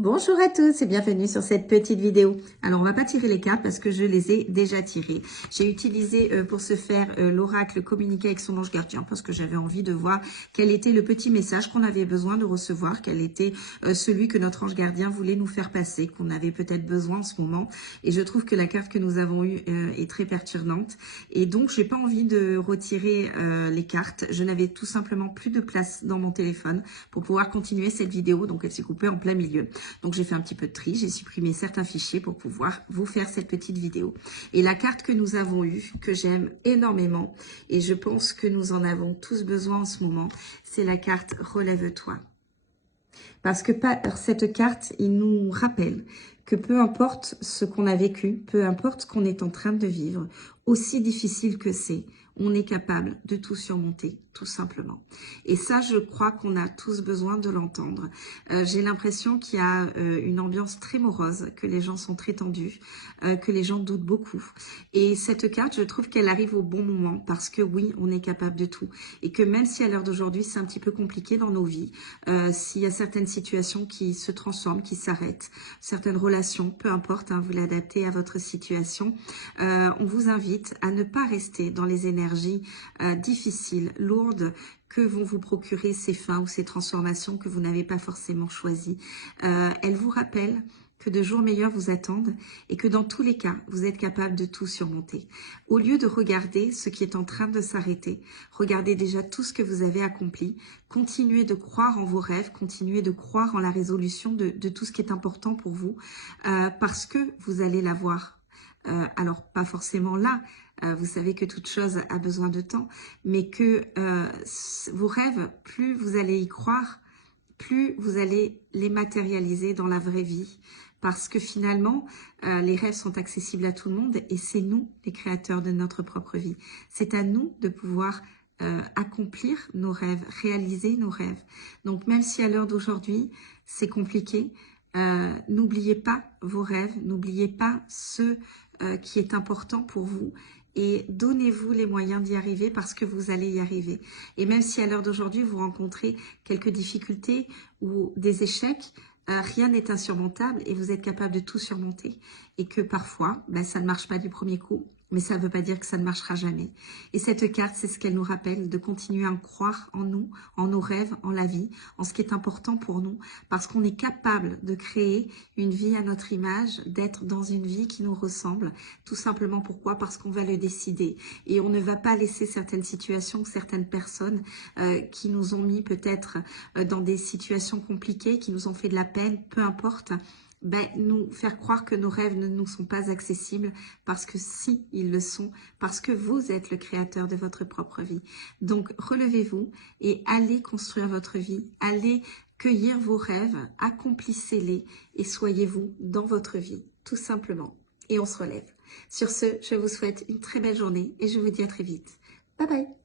Bonjour à tous et bienvenue sur cette petite vidéo. Alors, on va pas tirer les cartes parce que je les ai déjà tirées. J'ai utilisé pour ce faire l'oracle communiquer avec son ange gardien parce que j'avais envie de voir quel était le petit message qu'on avait besoin de recevoir, quel était celui que notre ange gardien voulait nous faire passer, qu'on avait peut-être besoin en ce moment. Et je trouve que la carte que nous avons eue est très perturbante. Et donc, j'ai pas envie de retirer les cartes. Je n'avais tout simplement plus de place dans mon téléphone pour pouvoir continuer cette vidéo. Donc, elle s'est coupée en plein milieu. Donc, j'ai fait un petit peu de tri, j'ai supprimé certains fichiers pour pouvoir vous faire cette petite vidéo. Et la carte que nous avons eue, que j'aime énormément, et je pense que nous en avons tous besoin en ce moment, c'est la carte « Relève-toi ». Parce que cette carte, il nous rappelle que peu importe ce qu'on a vécu, peu importe ce qu'on est en train de vivre, aussi difficile que c'est, on est capable de tout surmonter, tout simplement. Et ça, je crois qu'on a tous besoin de l'entendre. J'ai l'impression qu'il y a une ambiance très morose, que les gens sont très tendus, que les gens doutent beaucoup. Et cette carte, je trouve qu'elle arrive au bon moment parce que oui, on est capable de tout. Et que même si à l'heure d'aujourd'hui, c'est un petit peu compliqué dans nos vies, s'il y a certaines situations qui se transforment, qui s'arrêtent, certaines relations, peu importe, hein, vous l'adaptez à votre situation, on vous invite à ne pas rester dans les énergies difficiles, lourdes, que vont vous procurer ces fins ou ces transformations que vous n'avez pas forcément choisies. Elle vous rappelle que de jours meilleurs vous attendent et que dans tous les cas, vous êtes capable de tout surmonter. Au lieu de regarder ce qui est en train de s'arrêter, regardez déjà tout ce que vous avez accompli, continuez de croire en vos rêves, continuez de croire en la résolution de tout ce qui est important pour vous, parce que vous allez l'avoir. Alors, pas forcément là, vous savez que toute chose a besoin de temps, mais que vos rêves, plus vous allez y croire, plus vous allez les matérialiser dans la vraie vie. Parce que finalement, les rêves sont accessibles à tout le monde et c'est nous, les créateurs de notre propre vie. C'est à nous de pouvoir accomplir nos rêves, réaliser nos rêves. Donc, même si à l'heure d'aujourd'hui, c'est compliqué, n'oubliez pas vos rêves, n'oubliez pas ce qui est important pour vous et donnez-vous les moyens d'y arriver parce que vous allez y arriver. Et même si à l'heure d'aujourd'hui, vous rencontrez quelques difficultés ou des échecs, rien n'est insurmontable et vous êtes capable de tout surmonter. Et que parfois, ça ne marche pas du premier coup, mais ça ne veut pas dire que ça ne marchera jamais. Et cette carte, c'est ce qu'elle nous rappelle, de continuer à croire en nous, en nos rêves, en la vie, en ce qui est important pour nous, parce qu'on est capable de créer une vie à notre image, d'être dans une vie qui nous ressemble. Tout simplement pourquoi? Parce qu'on va le décider. Et on ne va pas laisser certaines situations, certaines personnes qui nous ont mis peut-être dans des situations compliquées, qui nous ont fait de la peine, peu importe, nous faire croire que nos rêves ne nous sont pas accessibles parce que si, ils le sont, parce que vous êtes le créateur de votre propre vie. Donc, relevez-vous et allez construire votre vie, allez cueillir vos rêves, accomplissez-les et soyez-vous dans votre vie, tout simplement. Et on se relève. Sur ce, je vous souhaite une très belle journée et je vous dis à très vite. Bye bye!